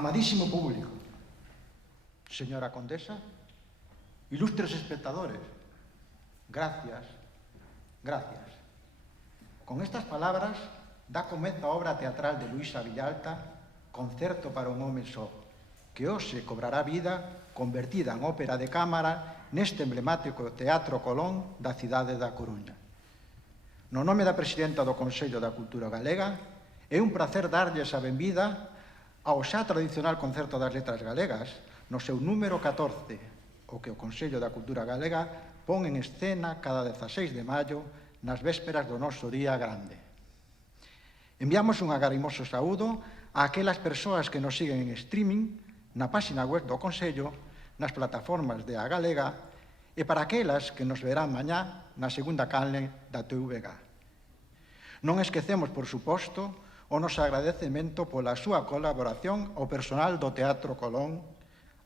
Amadísimo público, señora condesa, ilustres espectadores, gracias, gracias. Con estas palabras dá comezo a obra teatral de Luisa Villalta, Concerto para un home só, que hoxe cobrará vida convertida en ópera de cámara neste emblemático Teatro Colón da cidade da Coruña. No nome da presidenta do Consello da Cultura Galega, é un placer darlles a benvida ao xa tradicional Concerto das Letras Galegas, no seu número 14, o que o Consello da Cultura Galega pon en escena cada 16 de maio nas vésperas do noso día grande. Enviamos un agarimoso saúdo a aquelas persoas que nos siguen en streaming na páxina web do Consello, nas plataformas de A Galega e para aquelas que nos verán mañá na segunda canle da TVG. Non esquecemos, por suposto, o noso agradecemento pola súa colaboración ao personal do Teatro Colón,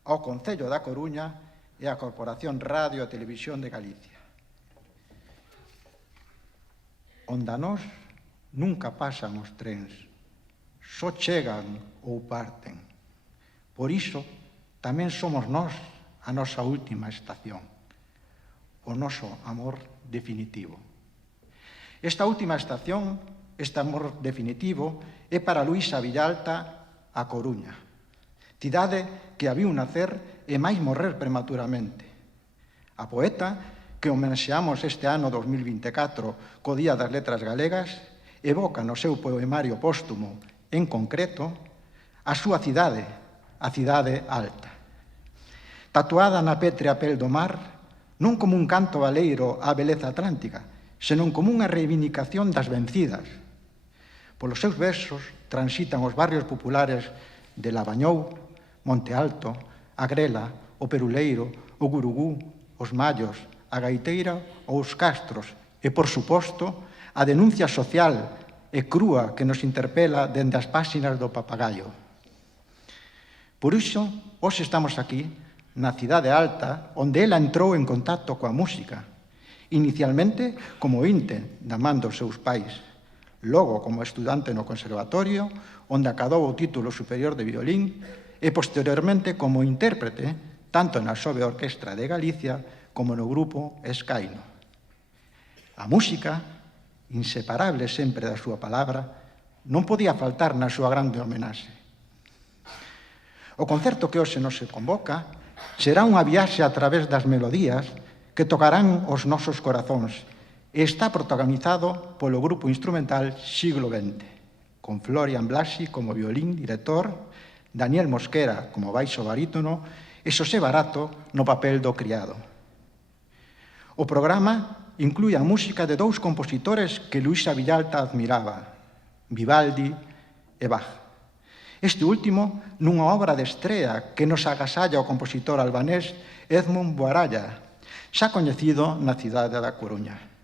ao Concello da Coruña e á Corporación Radio e Televisión de Galicia. Onda nós nunca pasan os trens, só chegan ou parten. Por iso, tamén somos nós a nosa última estación, o noso amor definitivo. Esta última estación, este amor definitivo, é para Luisa Villalta a Coruña, cidade que a viu nacer e máis morrer prematuramente. A poeta, que homenaxeamos este ano 2024 co Día das Letras Galegas, evoca no seu poemario póstumo, en concreto, a súa cidade, a cidade alta. Tatuada na pétrea pel do mar, non como un canto baleiro á beleza atlántica, senón como unha reivindicación das vencidas. Polos seus versos transitan os barrios populares de Lavañou, Monte Alto, a Grela, o Peruleiro, o Gurugú, os Mallos, a Gaiteira ou os Castros e, por suposto, a denuncia social e crúa que nos interpela dende as páxinas do Papagaio. Por iso, hoxe estamos aquí, na Cidade Alta, onde ela entrou en contacto coa música, inicialmente como inte da man dos seus pais, logo como estudante no conservatorio, onde acadou o título superior de violín, e posteriormente como intérprete, tanto na Xove Orquestra de Galicia como no grupo Escaino. A música, inseparable sempre da súa palabra, non podía faltar na súa grande homenaxe. O concerto que hoxe nos se convoca será unha viaxe a través das melodías que tocarán os nosos corazóns e está protagonizado polo grupo instrumental Siglo XX, con Florian Blasi como violín director, Daniel Mosquera como baixo barítono e Xosé Barato no papel do criado. O programa inclúe a música de dous compositores que Luisa Villalta admiraba, Vivaldi e Bach. Este último nunha obra de estrea que nos agasalla o compositor albanés Edmund Boaralla, xa coñecido na cidade da Coruña.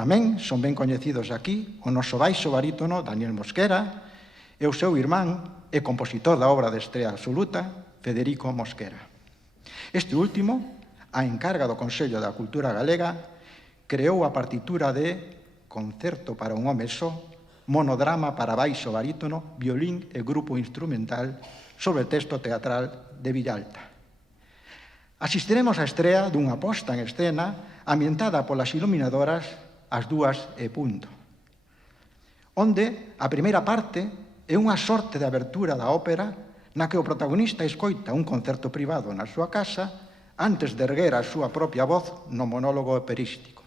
Tamén son ben coñecidos aquí o noso baixo barítono Daniel Mosquera e o seu irmán e compositor da obra de estrea absoluta Federico Mosquera. Este último, a encarga do Consello da Cultura Galega, creou a partitura de Concerto para un home só, monodrama para baixo barítono, violín e grupo instrumental sobre texto teatral de Villalta. Asistiremos á estrea dunha posta en escena ambientada polas iluminadoras As 2:00, onde a primeira parte é unha sorte de abertura da ópera na que o protagonista escoita un concerto privado na súa casa antes de erguer a súa propia voz no monólogo operístico.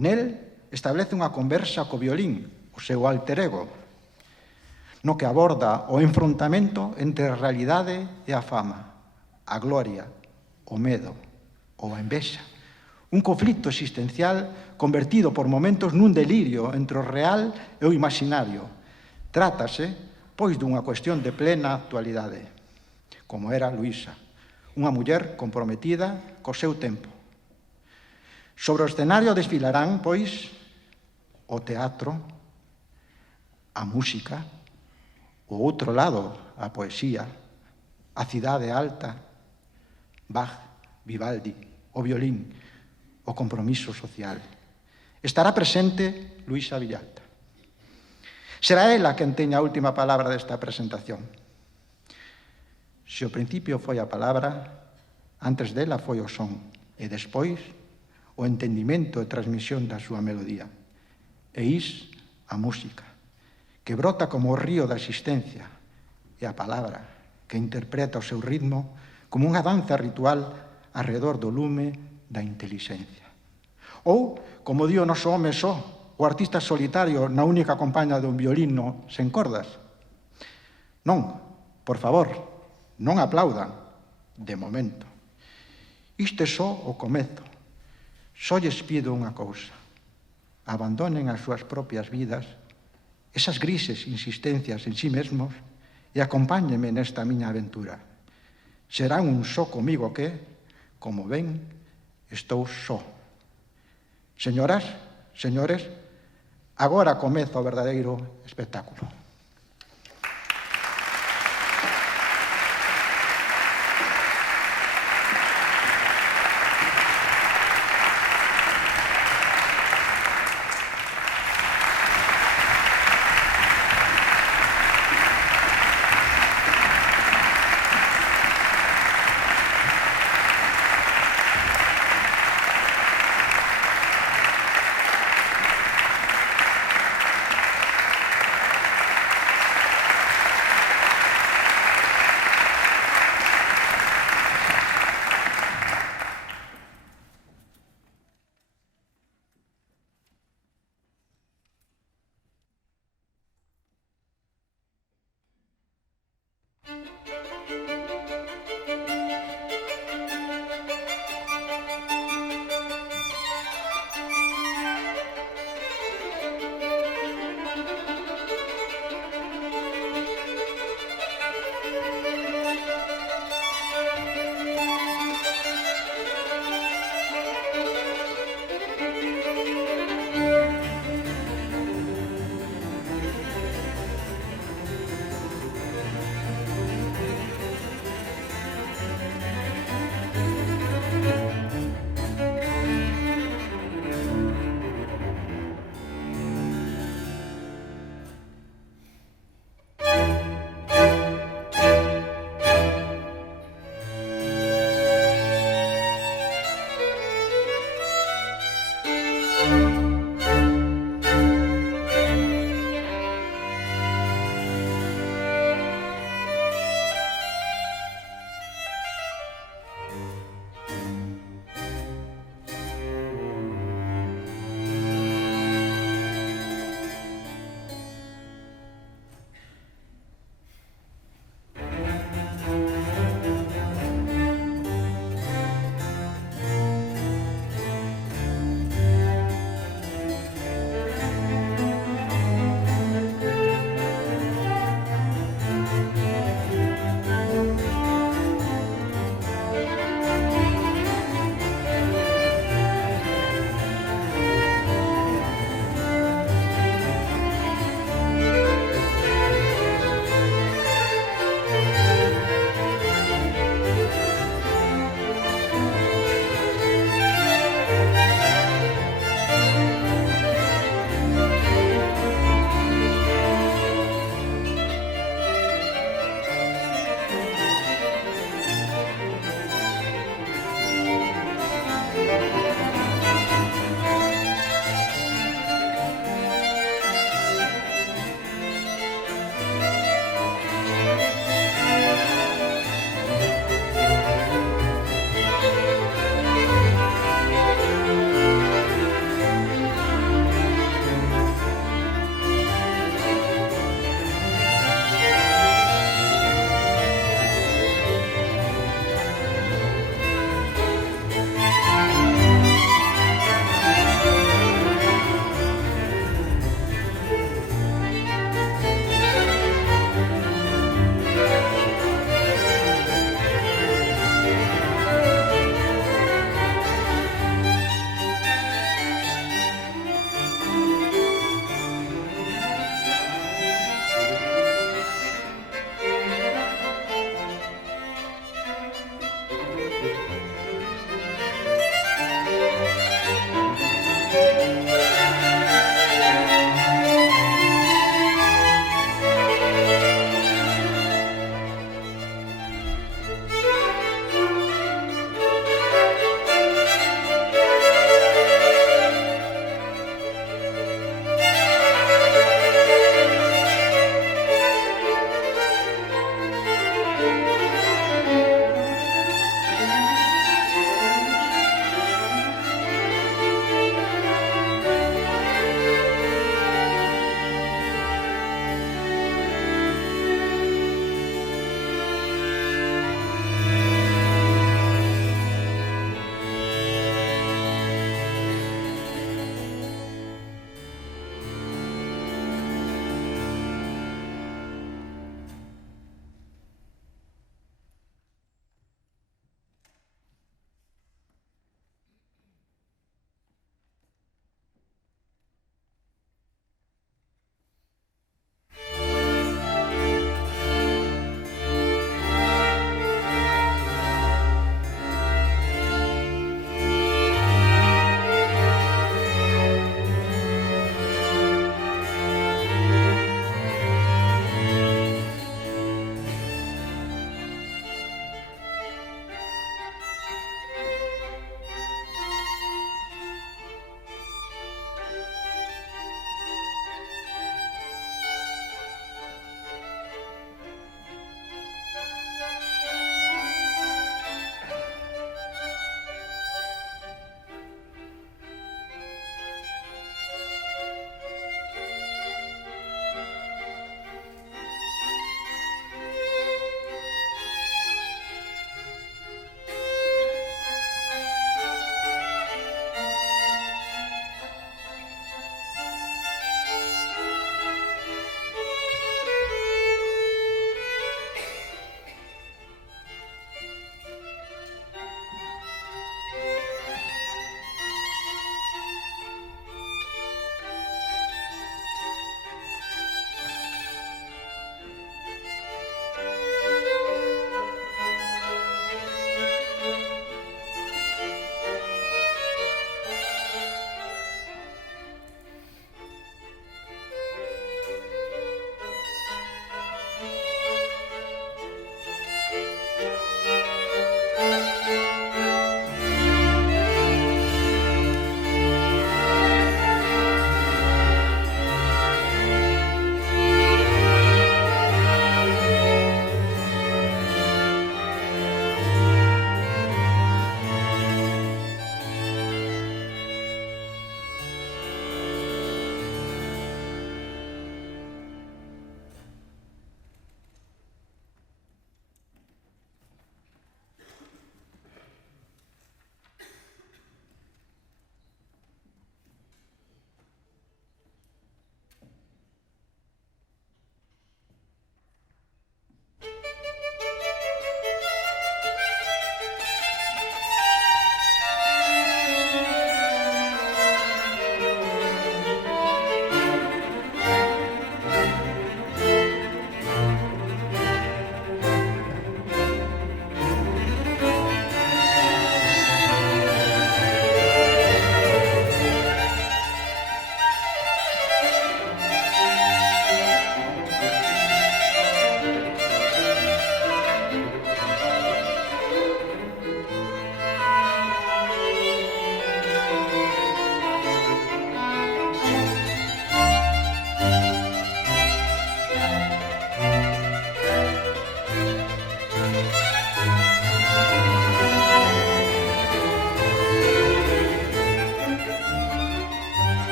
Nel establece unha conversa co violín, o seu alter ego, no que aborda o enfrontamento entre a realidade e a fama, a gloria, o medo ou a envexa. Un conflito existencial convertido por momentos nun delirio entre o real e o imaginario. Trátase, pois, dunha cuestión de plena actualidade, como era Luisa, unha muller comprometida co seu tempo. Sobre o escenario desfilarán, pois, o teatro, a música, o outro lado, a poesía, a cidade alta, Bach, Vivaldi, o violín, o compromiso social. Estará presente Luisa Villalta. Será ela quen teña a última palabra desta presentación. Se o principio foi a palabra, antes dela foi o son, e despois o entendimento e transmisión da súa melodía. E is a música, que brota como o río da existencia, e a palabra, que interpreta o seu ritmo como unha danza ritual arredor do lume da intelixencia. Ou, como di o noso home só, o artista solitario na única compaña dun violino sen cordas. Non, por favor, non aplaudan, de momento. Isto é só o comezo. Só lles pido unha cousa. Abandonen as súas propias vidas, esas grises insistencias en sí mesmos, e acompáñenme nesta miña aventura. Serán un só comigo que, como ven, estou só. Señoras, señores, agora comeza o verdadeiro espectáculo.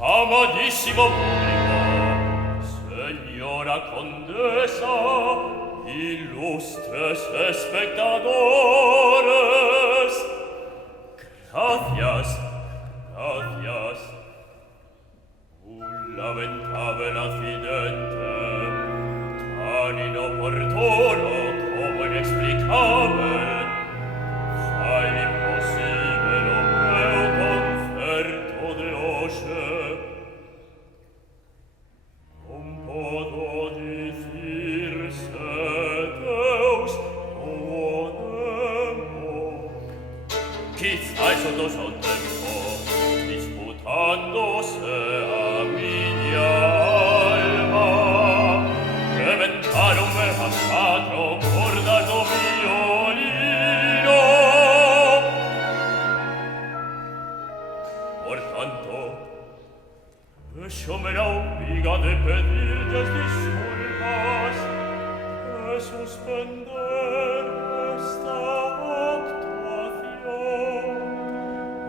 Amadísimo público, señora condesa, ilustres espectadores, gracias, gracias. Un lamentable accidente, tan inoportuno como inexplicable, fa impossibile o meu concerto de hoxe. Non podo dicirse Deus o Nemo, quizás outro son tempo, disputándose a miña alma, reventaronme as 4 cordas do violino. Por tanto, vexome na obriga de pedirlles disculpas e suspender esta actuación,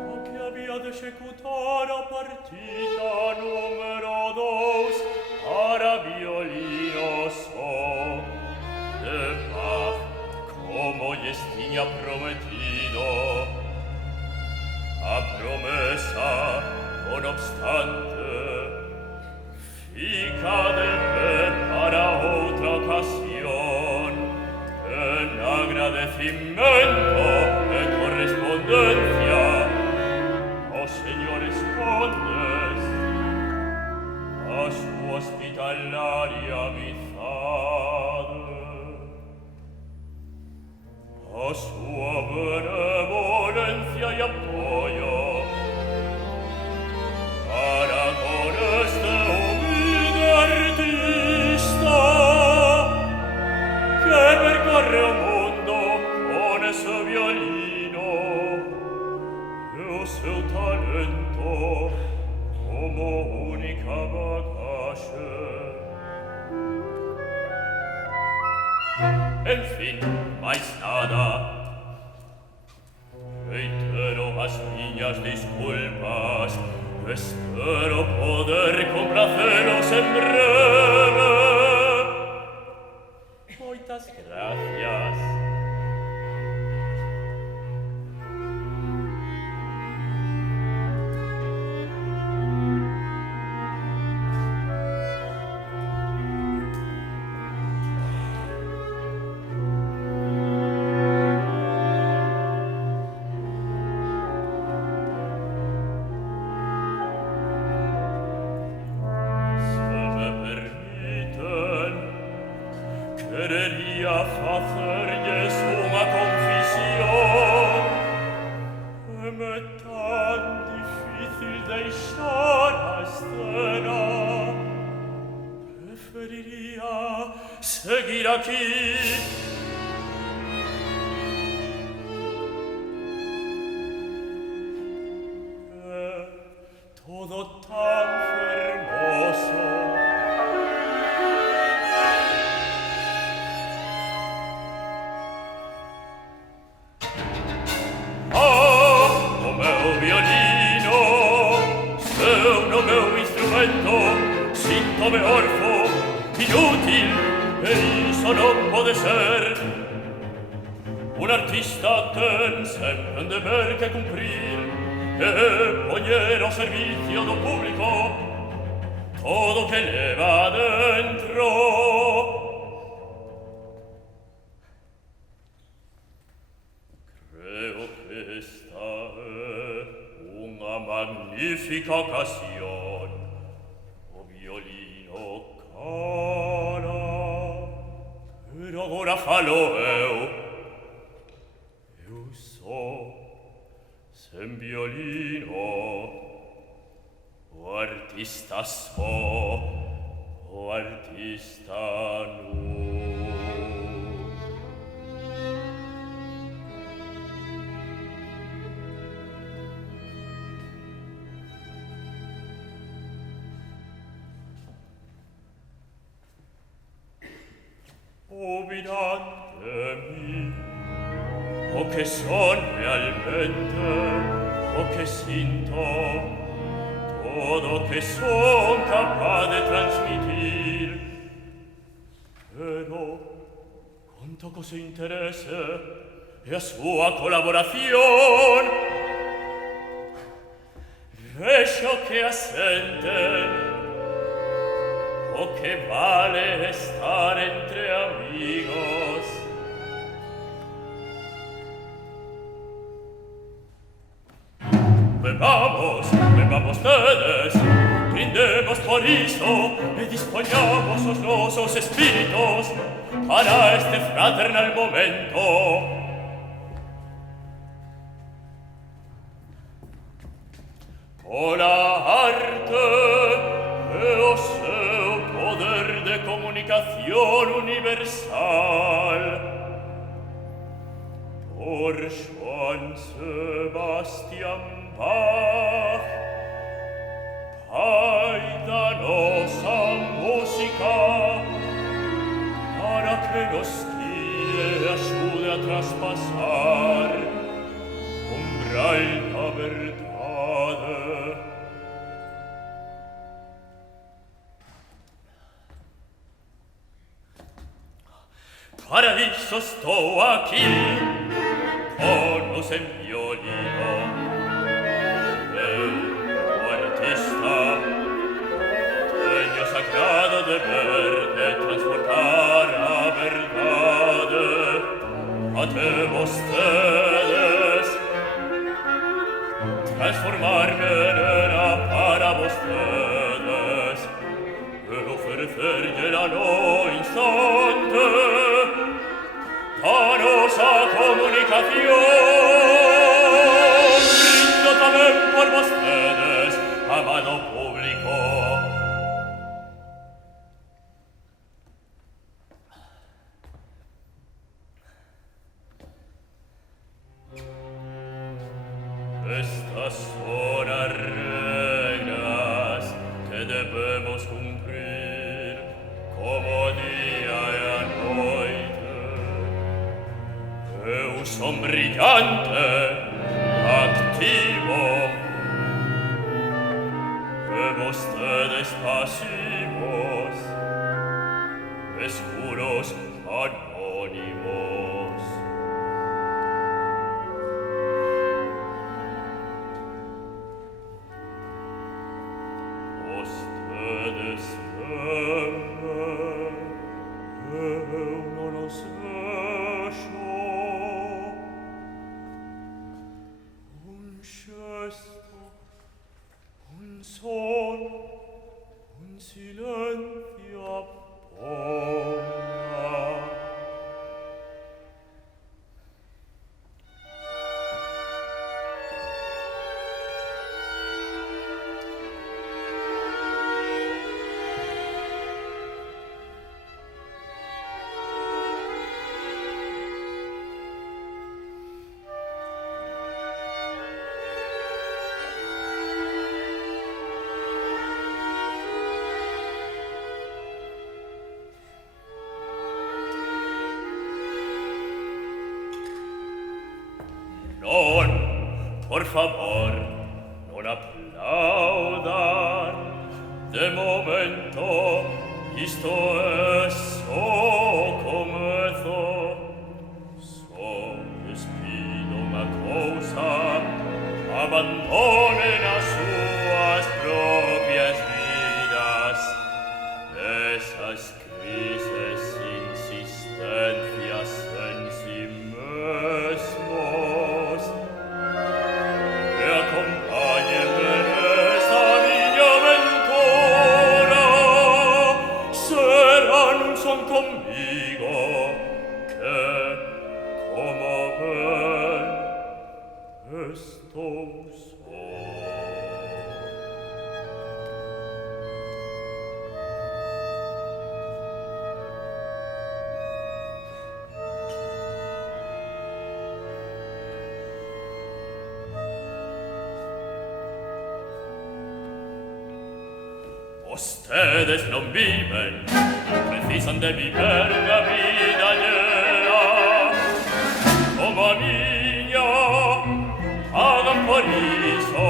a que había de executar a partida número 2 para violino só de paz, como lles tiña prometido. A promesa, non obstante, fica de ver para outra ocasión, en agradecimiento e correspondencia aos señores condes, a súa hospitalaria amizade, a súa benevolencia e apoio, para con este humilde artista que percorre o mundo con ese violino e o seu talento como única bagaxe. En fin, máis nada. Reitero as miñas disculpas. Espero poder complaceros en breve. Moitas gracias. Querería facerlles unha confisión, e me tan difícil deixar a escena. Preferiría seguir aquí, todo tan fermoso. Sinto-me orfo, inútil, e iso non pode ser. Un artista ten sempre un deber que cumprir e poñer ao servicio do público todo que leva dentro. Creo que esta é unha magnífica ocasión. Pero agora falo eu sou sen violino, o artista só, o artista nu. Mirante mi, o que son realmente, o que sinto, todo que son capaz de transmitir. Pero, quanto cose interesse e a sua collaborazione, vescio che assente, o che vale estar entre amigos. Bebamos todos, brindemos por eso y disponamos los espíritus para este fraternal momento. O la arte e o seu poder de comunicación universal. Por Johann Sebastian Bach, Pai da nosa música, para que nos guíe e ayude a traspasar umbral da verdade. Para isso estou aqui, con luz en violino, el artista, genio sagrado de verde, transportar a verdade a te vostedes, transformarme en era para vostedes, e ofrecerle no instante a nosa comunicación. Brindo tamén por vostedes, amado público. Estas son as reglas que debemos cumplir como día e a noite. Eu son brillante, activo, e vostedes pasivos, escuros, anónimos. Vostedes vemen, eu non os vexo. Un gesto, un son, un silencio appona. Non, por favor, non aplaudan. De momento, isto é só comezo. Só les pido unha cousa, abandonen as súas propias vidas. Esas crises insistencias en si mesmos. E acompáñenme nesta miña aventura. Serán un son conmigo que, como ven, estou só. Vostedes non viven, precisan de viver unha vida llena como a miña. Pagan por iso,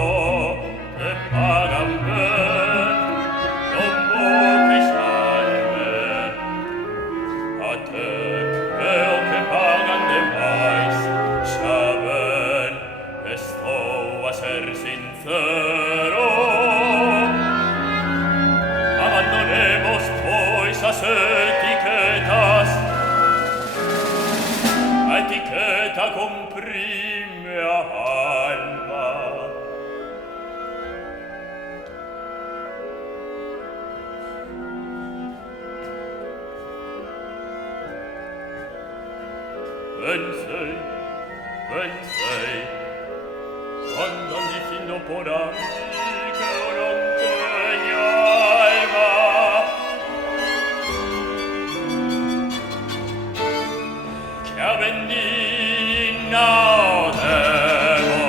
te pagan comprime a alma. Pensei, andando fino por aquí que non teño alma. Que a bendina o debo.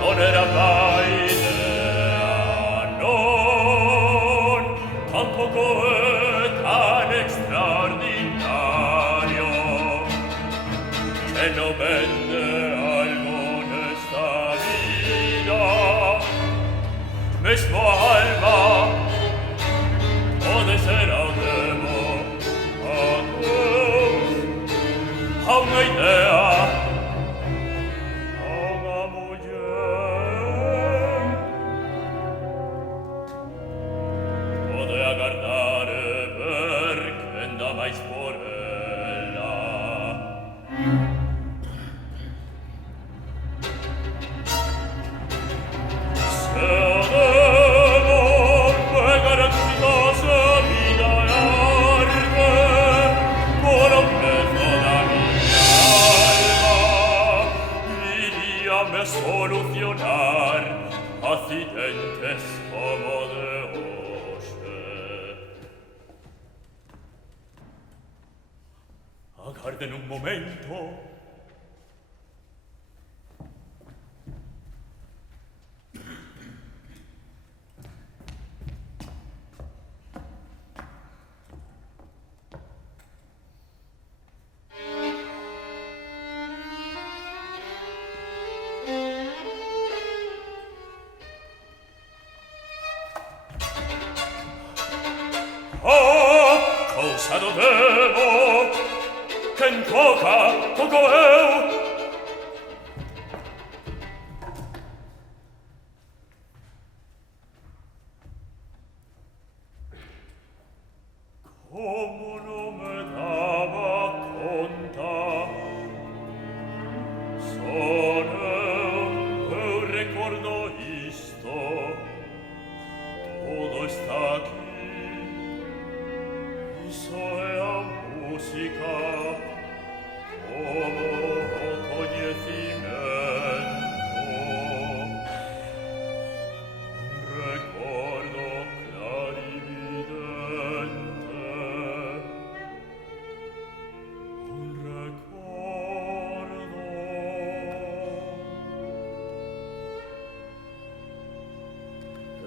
Non era mai tampoco es tan extraordinario que no vende algo en esta vida. Mesmo alma puede ser a demo, a Dios, a una idea, a una mujer. Pode agardare perché andavais por ella. Se devo pregare anticose vida larga por un peso da mia alma, iría me solucionar accidentes como de hoxe. Agarden un momento. Oh, cosa dovevo, che in poco eu. Como non me dava conta, son eu recordo isto, todo está aquí. Iso é a música, como o coñecimento. Un recordo clarividente, un recordo.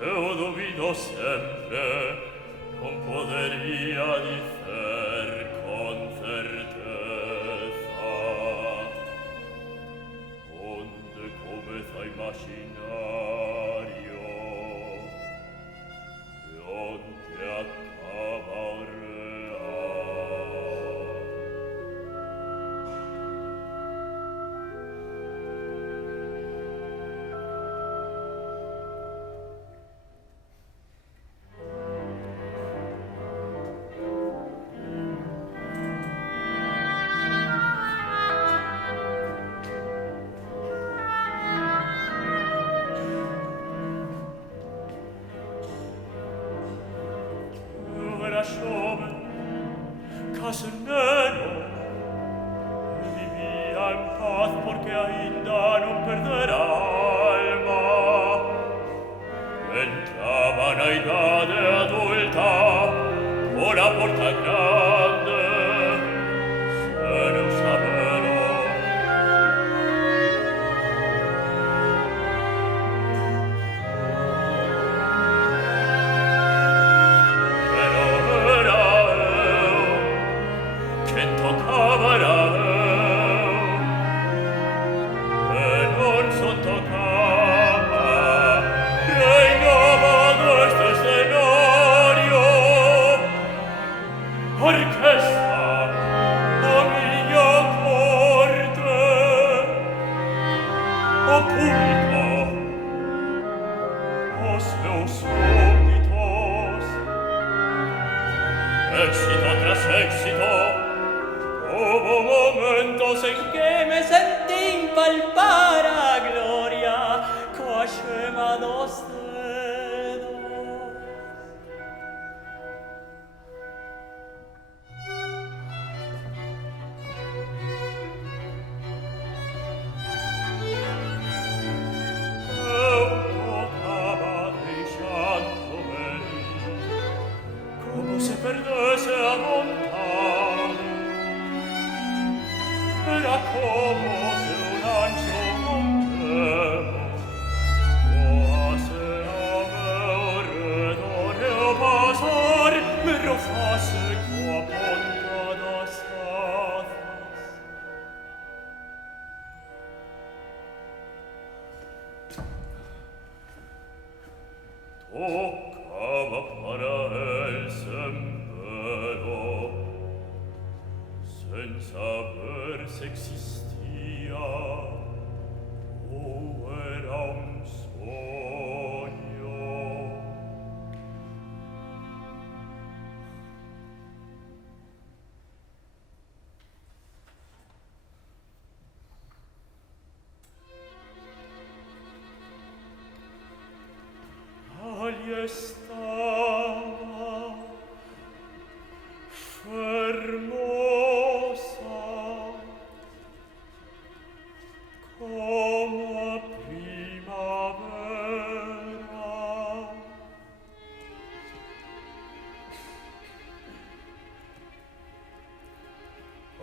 Eu dubido sempre, non podería dicer con certeza onde comeza imaginario e onde acaba o real. Xoven, casernero, vivía en paz porque ainda non perdera alma. Entraba na idade adulta por a porta grande, sen eu sabero. Público, os meus súbditos, éxito. Hubo momentos en que me sentí palpar a gloria, callé a dos dedos. Como se perdese a montar, era como si un ancho montero voase a meu redor e ao pasar me rozase coa ponta das asas. Tocaba para el sembero, sen saber si existía o era un sueño. Allí estaba, fermosa, como a primavera.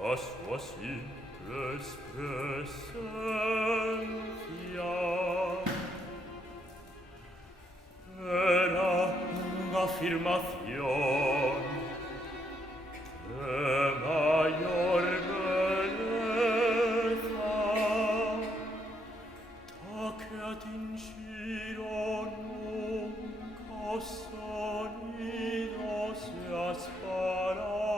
A sua simples presencia era unha afirmación de maior beleza, ta que atingiron nunca os sonidos e as palabras.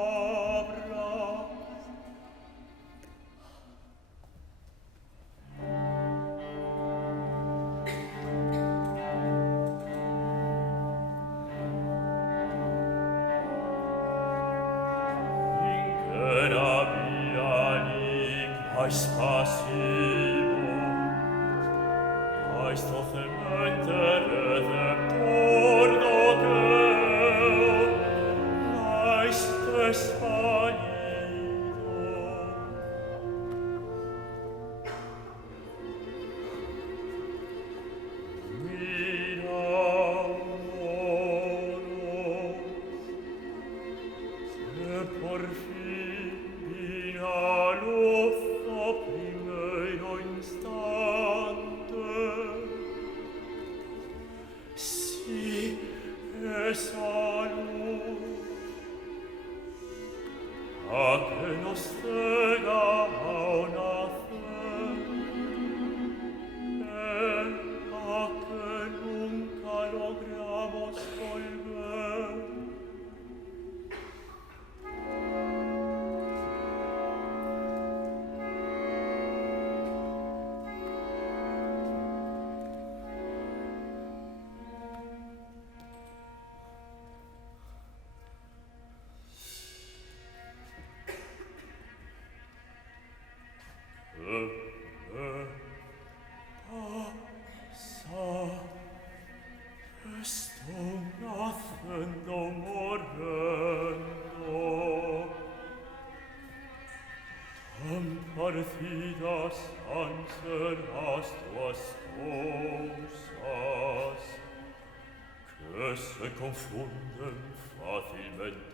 Mais passivo, mais docemente redentor do teu, mais desvalido. Miramos, se por fin vino a luz o primeiro instante, si esa luz a que nos cega ao nacer a que nunca logramos volver. Estou nacendo morrendo, tan parecidas han ser as tuas cousas que se confunden fácilmente.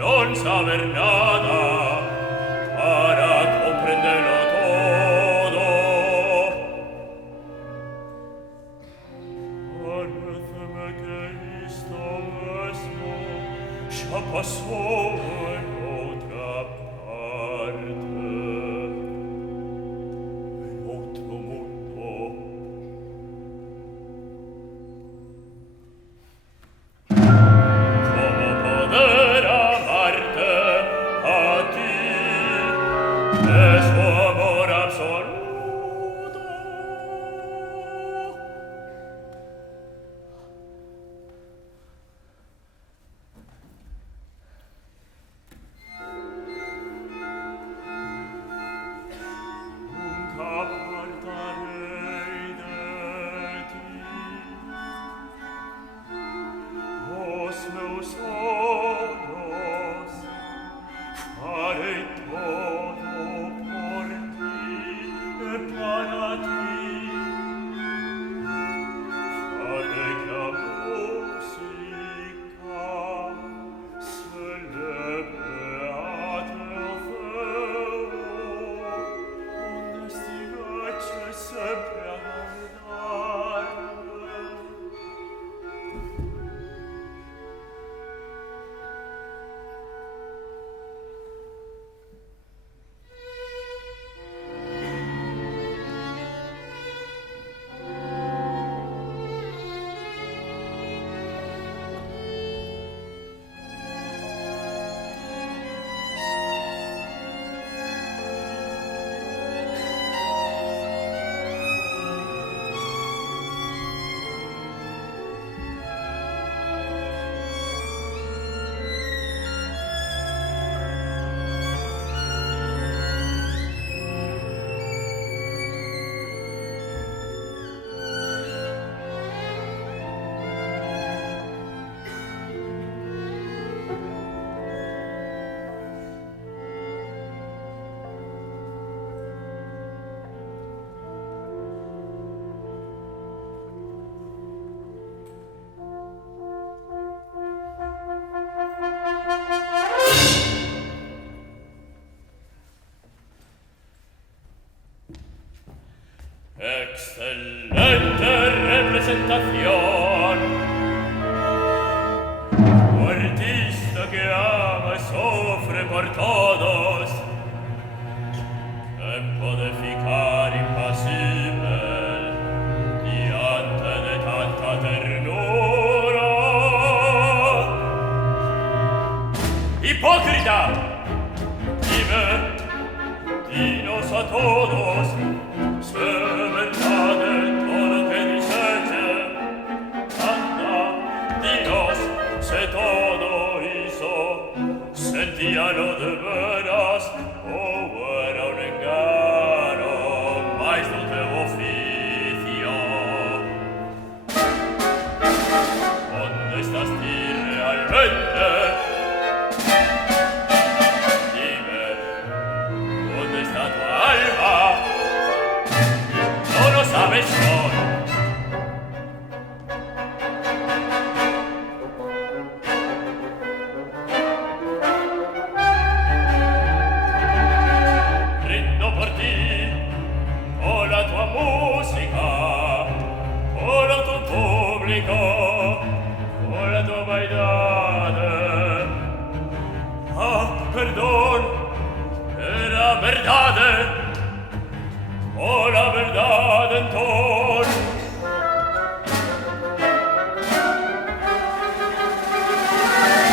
Non saber nada para comprenderlo todo. Paréceme que isto mesmo xa pasou en outra parte. solos, farei todo por ti e para ti. Farei che la musica s'eleve a teu feo, onde stivece sempre a guardarme. Excelente representación. Artista que ama y sufre por todos. Tempo de ficar impasible diante de tanta ternura. Hipócrita, dime, dinos a todos, se verdade todo que dices. Anda, dinos, se todo hizo, sentíalo de veras, o era un engano, mais do teu oficio. ¿Dónde estás ti realmente? Dime, ¿dónde está tu alma? No lo sabes todo. Brindo por ti, por la tua música, por tu público, por la tua vaidad. Ah, perdón, era verdad. Oh, la verdad entonces.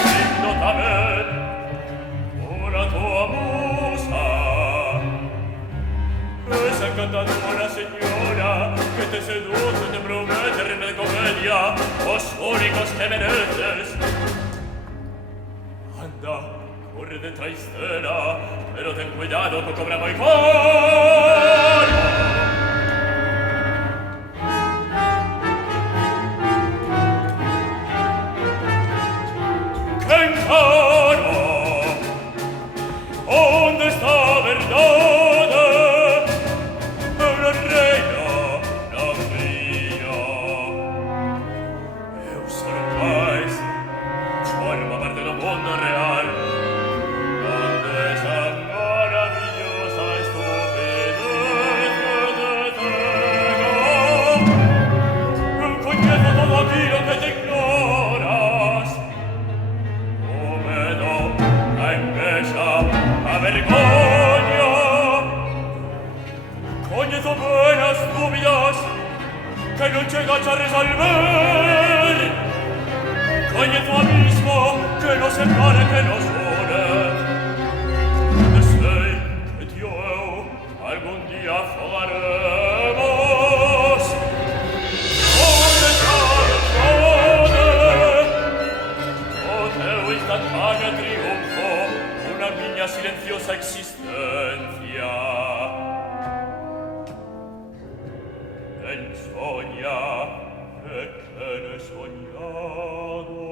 Brindo también por la tua musa, esa encantadora señora que te seduce, te promete reina de comedia, los únicos que mereces. Anda, corre de traistera, pero ten cuidado que cobra muy caro. ¡Qué encaro! ¿Dónde está verdad? Una reina, la mía. Eu sono un país, forma parte del mundo real, donde esa maravillosa estupidez que te tengo. Conozco todo aquello que te ignoras. Húmedo, a enveja, a vergogna. Conozco buenas dúbidas que no llegas a resolver. Conozco abismo que no se pare, que nos une. Sei que ti o eu algún día afogaremos. Onde está verdade? O teu instantáneo triunfo, una miña silenciosa existencia. Ensogna, e che ne sognado,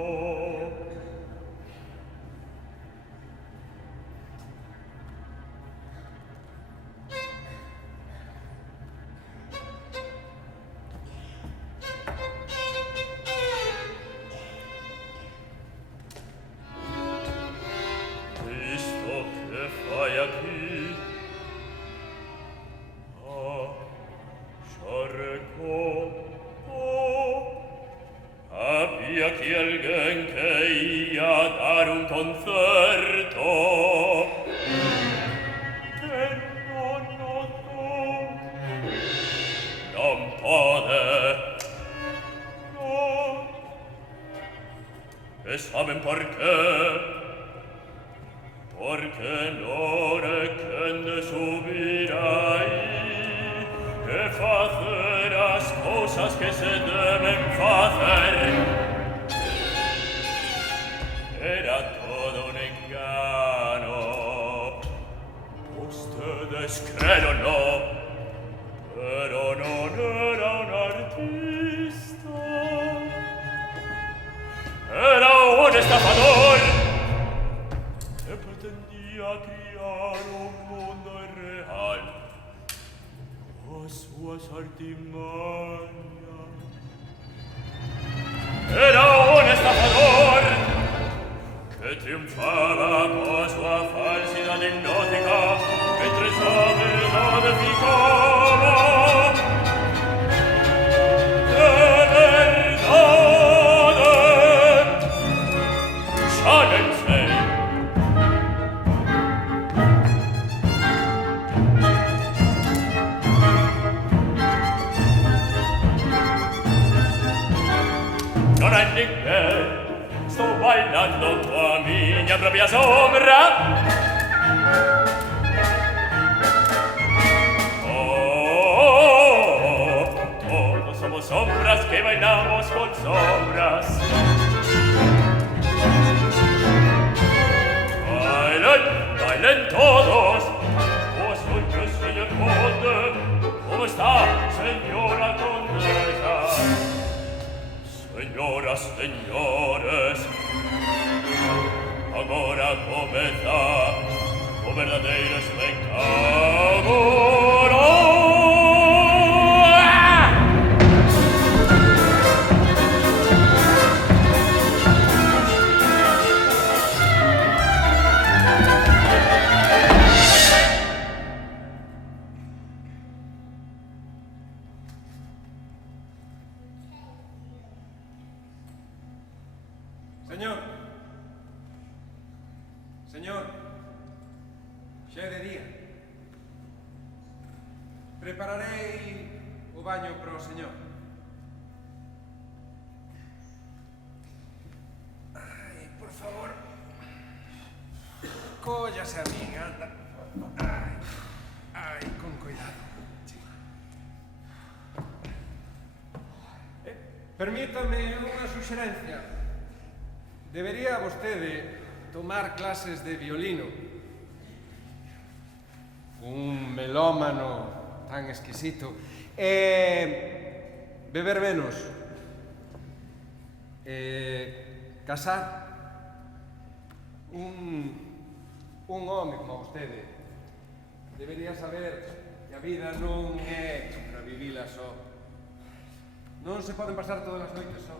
aquí alguén que ia dar un concerto. Pero non pode. Non. E saben por qué? Porque non é quen de subir aí e facer as cousas que se deben facer. Era todo un engano. Ustedes creen no, pero non era un artista. Era un estafador que pretendía criar un mundo irreal con súas artimañas. Era un estafador que triunfaba con súa falsidad hipnótica mentres a verdade ficaba de verdade. Xa non sei. Non hai ninguén, estou bailando coa miña propia sombra. Oh, todos somos sombras que bailamos con sombras. Bailen, bailen todos. Oh, soy yo, señor conde. ¿Cómo está, señora condesa? Señoras, señores, agora comeza o verdadeiro espectáculo. Señor, señor, xa é de día. Prepararei o baño para o señor. Ai, por favor, cóllase a min, anda. Ai, con cuidado. Permítame unha suxerencia. Debería vostede tomar clases de violino. Un melómano tan exquisito. Beber menos. Casar. Un home como vostede debería saber que a vida non é para vivila só. Non se poden pasar todas as noites só.